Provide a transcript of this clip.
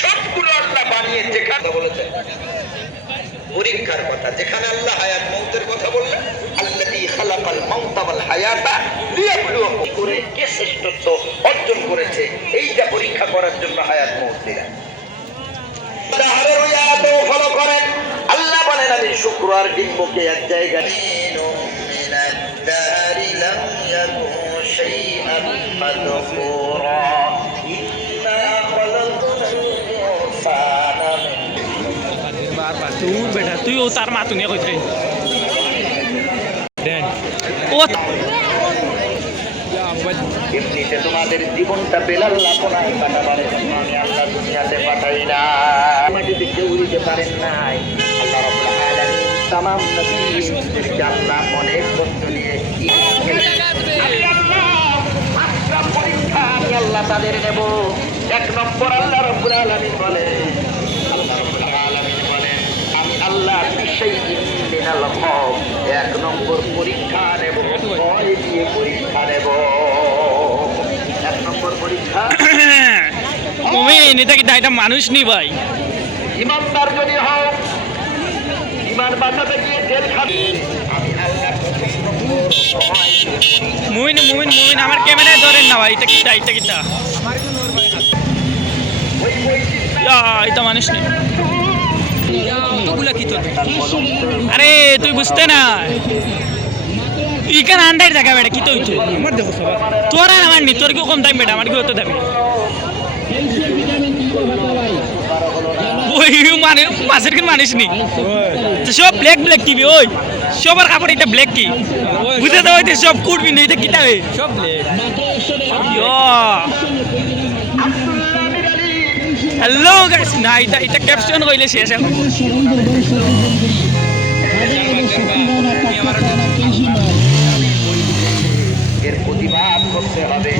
সবগুলো আল্লাহ বানিয়েছে বলেছেন পরীক্ষার কথা। যেখানে আল্লাহ হায়াত মৌতের কথা বললেন, আল্লাযী খালাকাল মাউতা ওয়াল হায়াতা লিয়াবলুয়াকুম, করে কে শ্রেষ্ঠত্ব অর্জন করেছে এইটা পরীক্ষা করার জন্য হায়াত মৌত দিলেন। তাহলে ওই আয়াতও ফলো করেন। আল্লাহ বলেন আমি শুক্র আর ডিম্বকে এক জায়গায় মিনাদ-দারি লাম ইয়াকুন শাইআন মাযকুরা ইন্না খালাকনাল ইনসানা বারবার তুই বেটা তুই ও তার মাতুন এ কইতে দেন ও এমনিতে তোমাদের জীবনটা বেলাল্লাহ কোনায় কাটাবারে আমি আল্লাহ দুনিয়াতে পাঠাই না। মাটিতে কেউ উড়িতে পারেন নাই। আল্লাহ রাব্বুল আলামিন তামাম নবীদেরকে আল্লাহ অনেক কষ্ট নিয়ে পরীক্ষা আমি আল্লাহ তাদের নেব। এক নম্বর আল্লাহ রাব্বুল আলামিন বলে, আমি আল্লাহ মিনাল খওফ, এক নম্বর পরীক্ষা নেব, ভয় দিয়ে পরীক্ষা নেব। এক নম্বর পরীক্ষা মুমিন এটা কি এটা মানুষ নি ভাই। ইমানদার যদি হও, ইমান বাঁচাতে গিয়ে জেল খাবি, আমি আল্লাহ মুমিন মুমিন মুমিন আমার ক্যামেরায় ধরেন না ভাই। এটা কি এটা এটা মানুষ নেই। আরে তুই বুঝতে না ইখানে আন্দার দেখা বেটা কি তুই তোর আর আমার নি, তোর কেউ কম দাম বেটা, আমার কি হতে দাবি ওই মানে মাছের কিন্তু মানুষ নি সব ব্ল্যাক ব্ল্যাক টিভি ওই সবার কাপড় এটা ব্ল্যাক কি বুঝতে তো হইতে সব কুড়বি না এটা কিতাবে সব ব্ল্যাক। হ্যালো গাইস, না এটা ক্যাপশন কইলে শেষ এখন। এর প্রতিবাদ করতে হবে।